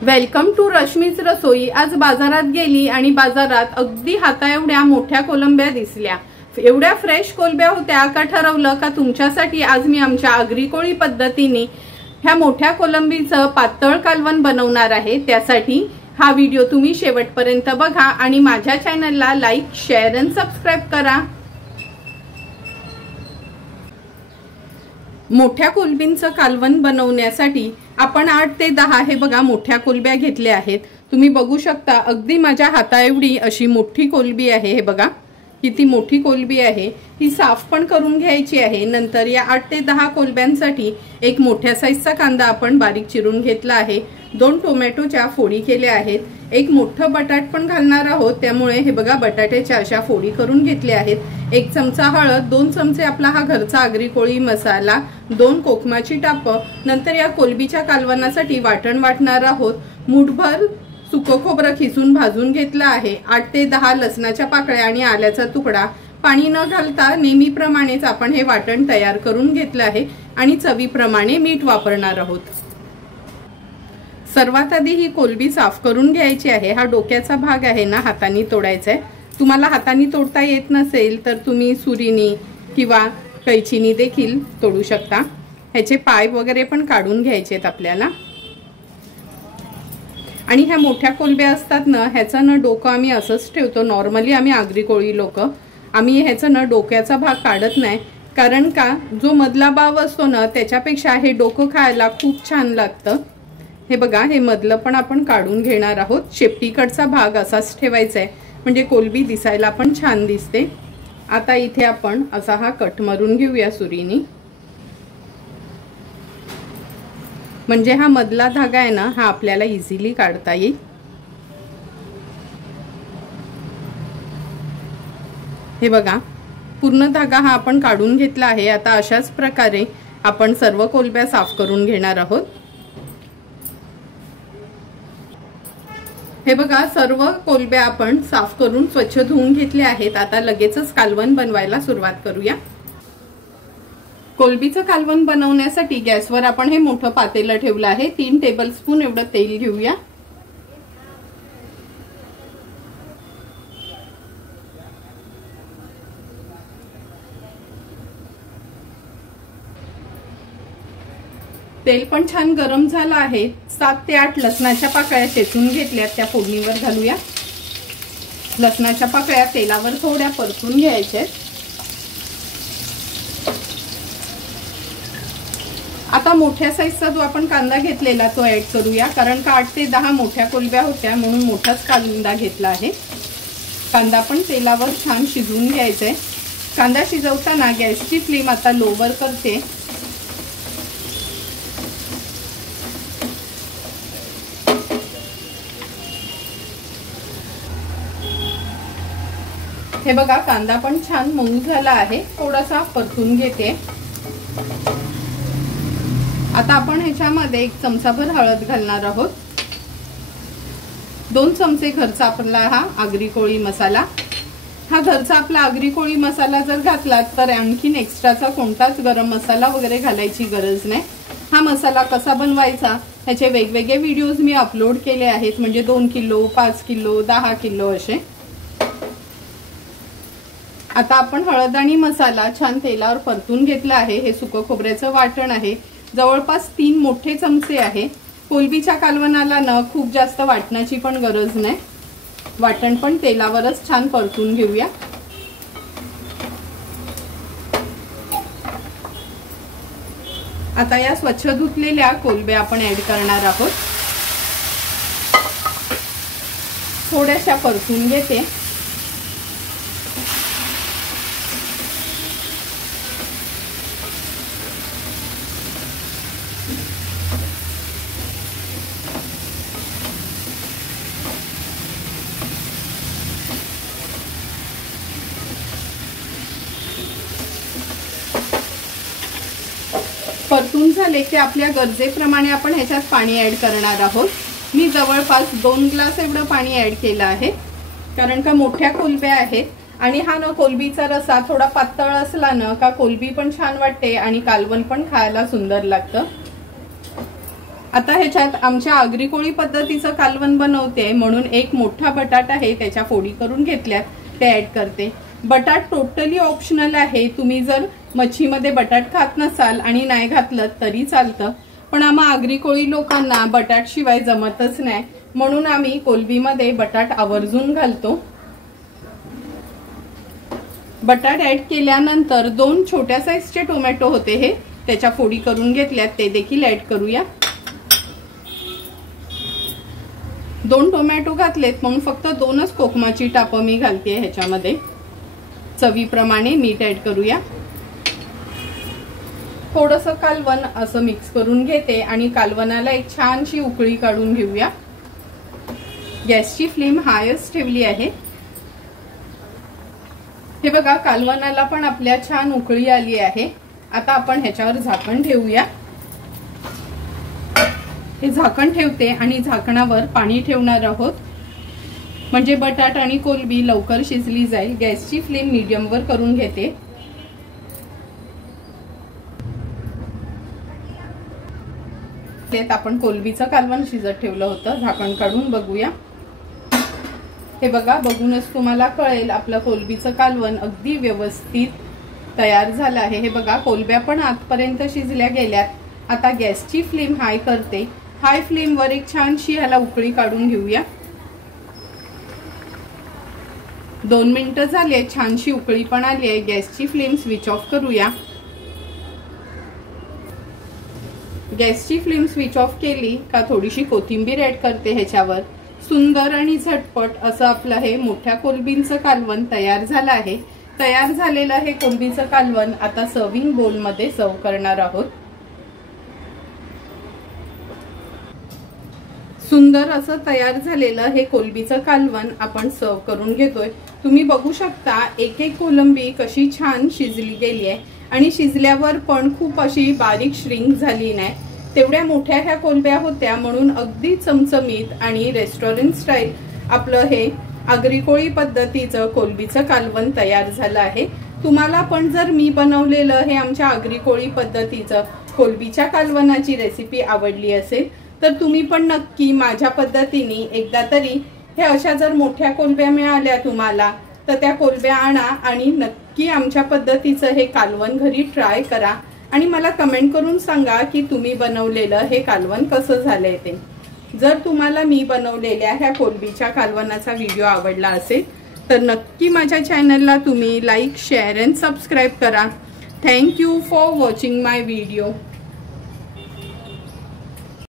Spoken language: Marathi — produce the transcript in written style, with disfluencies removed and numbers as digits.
वेलकम टू रश्मीच रसोई। आज बाजारात गेली आणि बाजारात अगदी हाता एवढ्या मोठ्या कोलंब्या दिसल्या। एवढ्या फ्रेश कोलंब्या होत्या का ठरवलं का तुमच्यासाठी आज मी आमच्या आगरी कोळी पद्धतीने ह्या मोठ्या कोलंबीचं पातळ कालवण बनवणार आहे। त्यासाठी हा व्हिडिओ तुम्ही शेवटपर्यंत बघा आणि माझ्या चॅनलला लाईक, शेअर आणि सबस्क्राइब करा। मोठ्या कोलंबींचं कालवण बनवण्यासाठी आपण 8 ते 10 हे बघा मोठ्या कोलंब्या घेतल्या आहेत। तुम्ही बघू शकता अगदी माझ्या हाता एवढी अशी मोठी कोलंबी आहे। हे बघा किती मोठी कोलंबी आहे। ही साफ पण करून घ्यायची आहे। नंतर या 8 ते 10 कोलंब्यांसाठी एक मोठ्या साईजचा कांदा आपण बारीक चिरून घेतला आहे। 2 टोमॅटोच्या फोडी केल्या आहेत। एक मोठं बटाट पण घालणार आहोत, त्यामुळे हे बघा बटाट्याच्या अशा फोडी करून घेतल्या आहेत। 1 चमचा हळद, 2 चमचे आपला हा घरचा आगरी कोळी मसाला, 2 कोकमाची टाप। नंतर या कोलंबीच्या कालवणासाठी वाटण वाटणार आहोत। मुठभर सुकं खोबरं खिसून भाजून घेतलं आहे। 8 ते 10 लसणाच्या पाकळ्या आणि आल्याचा तुकडा। पाणी न घालता नेहमीप्रमाणेच आपण हे वाटण तयार करून घेतलं आहे आणि चवीप्रमाणे मीठ वापरणार आहोत। सर्वात आधी ही कोलंबी साफ करून घ्यायची आहे। हा डोक्याचा भाग आहे ना, हाताने तोडायचा आहे। तुम्हाला हाताने तोडता येत नसेल तर तुम्ही सुरीने किंवा कैचीने देखील तोडू शकता। ह्याचे पाय वगैरे पण काढून घ्यायचे आहेत आपल्याला। आणि ह्या मोठ्या कोलंब्या असतात ना, ह्याचं न डोकं आम्ही असंच ठेवतो। नॉर्मली आम्ही आगरी कोळी लोक आम्ही ह्याचं न डोक्याचा भाग काढत नाही, कारण का जो मधला भाग असतो ना त्याच्यापेक्षा हे डोकं खायला खूप छान लागतं। हे बघा हे मधलं पण आपण काढून घेणार आहोत। शेपटीकडचा भाग असाच ठेवायचा आहे, म्हणजे कोलंबी दिसायला पण छान दिसते। आता इथे आपण असा हा कट मारून घेऊया सुरीने, म्हणजे हा मधला धागा आहे ना हा आपल्याला इझिली काढता येईल। हे बघा पूर्ण धागा हा आपण काढून घेतला आहे। आता अशाच प्रकारे आपण सर्व कोलंब्या साफ करून घेणार आहोत। हे बघा सर्व कोलंब्या आपण साफ करून स्वच्छ धुवून घेतले आहेत। आता लगेचच कालवण बनवायला सुरुवात करूया। कोलंबीचं कालवण बनवण्यासाठी गॅसवर आपण हे मोठं पातेलं ठेवलं आहे। 3 टेबलस्पून एवढं तेल घेऊया। तेल पण छान गरम झालं आहे। 7 ते 8 लसणाच्या पाकळ्या चेचून घेतल्या, त्या फोडणीवर घालूया। लसणाच्या पाकळ्या तेलावर थोड्या परतून घ्यायच्या। आता मोठ्या साईजचा जो आपण कांदा घेतलेला तो ऍड करूया, कारण का 8 ते 10 मोठ्या कोलंब्या होत्या म्हणून मोठाच कांदा घेतला आहे। कांदा पण तेलावर छान शिजवून घ्यायचा आहे। कांदा शिजवताना गॅसची फ्लेम आता लोवर करते। हे बघा कांदा पण छान मऊ झाला आहे, थोडासा परतून घेते। आता आपण ह्याच्यामध्ये 1 चमचाभर हळद घालणार आहोत। 2 चमचे घरचा आपला हा आगरी कोळी मसाला। हा घरचा आपला आगरी कोळी मसाला जर घातला तर आणखीन एक्स्ट्राचा कोणताच गरम मसाला वगैरे घालायची गरज नाही। हा मसाला कसा बनवायचा ह्याचे वेगवेगळे व्हिडिओज मी अपलोड केले आहेत, म्हणजे 2 किलो, 5 किलो, 10 किलो असे। आता आपण हळद आणि मसाला छान तेलावर परतून घेतला आहे। हे सुकं खोबऱ्याचं वाटण आहे, जवळपास 3 मोठे चमचे आहे। कोलंबीच्या कालवणाला न खूप जास्त वाटणाची पण गरज नाही। वाटण पण तेलावरच छान परतून घेऊया। आता या स्वच्छ धुतलेल्या कोलंब्या आपण ऍड करणार आहोत। थोड्याशा परतून घेते। परतून झाले की आपल्या गरजेप्रमाणे आपण ह्याच्यात पाणी ऍड करणार आहोत। मी जवळपास 2 ग्लास एवढं पाणी ऍड केलं आहे, कारण का मोठ्या कोलंब्या आहेत आणि हा ना कोलंबीचा रस्सा थोडा पातळ असला ना का कोलंबी पण छान वाटते आणि कालवण पण खायला सुंदर लागतं। आता ह्याच्यात आमच्या आगरी कोळी पद्धतीचं कालवण बनवते म्हणून एक मोठा बटाटा आहे त्याच्या फोडी करून घेतल्यात ते ऍड करते। बटाट टोटली ऑप्शनल आहे, तुम्ही जर मच्छीमध्ये बटाट खात नसाल आणि नाही घातलं तरी चालतं, पण आम्हा आगरी कोळी लोकांना बटाट शिवाय जमतच नाही म्हणून आम्ही कोलंबीमध्ये बटाट आवर्जून घालतो। बटाट ऍड केल्यानंतर 2 छोट्या साईजचे टोमॅटो होते हे त्याच्या फोडी करून घेतल्यात ते देखील ऍड करूया। 2 टोमॅटो घातलेत म्हणून फक्त 2च कोकमाची टापं मी घालते ह्याच्यामध्ये। चवीप्रमाणे मीठ ऍड करूया। थोडंसं कालवण असं मिक्स करून घेते आणि कालवणाला एक छानशी उकळी काढून घेऊया। गॅसची फ्लेम हायच ठेवली आहे। हे बघा कालवणाला पण आपल्या छान उकळी आली आहे। आता आपण ह्याच्यावर झाकण ठेवूया। हे झाकण ठेवते आणि झाकणावर पाणी ठेवणार आहोत म्हणजे बटाट आणि कोलंबी लवकर शिजली जाईल। गॅसची फ्लेम मीडियम वर करून घेते। त्यात आपण कोलंबीचं कालवण शिजत ठेवलं होतं, झाकण काढून बघूया। हे बघा बघूनच तुम्हाला कळेल आपलं कोलंबीचं कालवण अगदी व्यवस्थित तयार झालं आहे। हे बघा कोलंब्या पण आतपर्यंत शिजल्या गेल्यात। आता गॅसची फ्लेम हाय करते। हाय फ्लेम वर एक छानशी ह्याला उकळी काढून घेऊया। 2 मिनिटं झाली, छानशी उकळी पण आली आहे। गॅसची फ्लेम स्विच ऑफ करूया। गॅसची फ्लेम स्विच ऑफ केली का थोडीशी कोथिंबीर ऍड करते ह्याच्यावर। सुंदर आणि झटपट असं आपलं हे मोठ्या कोलंबीचं कालवण तयार झालं आहे। तयार झालेलं हे कोलंबीचं कालवण आता सर्विंग बोल मध्ये सर्व करणार आहोत। सुंदर असं तयार झालेलं हे कोलंबीचं कालवण आपण सर्व करून घेतोय। तुम्ही बघू शकता एक एक कोलंबी कशी छान शिजली गेली आहे आणि शिजल्यावर पण खूप अशी बारीक श्रिंक झाली नाही। तेवढ्या मोठ्या ह्या कोलंब्या होत्या म्हणून अगदी चमचमीत आणि रेस्टॉरंट स्टाईल आपलं हे आगरी कोळी पद्धतीचं कोलंबीचं कालवण तयार झालं आहे। तुम्हाला पण जर मी बनवलेलं हे आमच्या आगरी कोळी पद्धतीचं कोलंबीच्या कालवणाची रेसिपी आवडली असेल तर तुम्ही पण नक्की माझ्या पद्धतीने एकदा तरी हे अशा जर मोठ्या कोलंब्या मिळाल्या तुम्हाला तर त्या कोलंब्या आणा आणि नक्की आमच्या पद्धतीचं हे कालवण घरी ट्राय करा आणि मला कमेंट करून सांगा की तुम्ही बनवलेलं हे कालवण कसं झालंय ते। जर तुम्हाला मी बनवलेल्या ह्या कोलंबीच्या कालवणाचा व्हिडिओ आवडला असेल तर नक्की माझ्या चॅनलला तुम्ही लाईक, शेअर अँड सबस्क्राईब करा। Thank you for watching my video.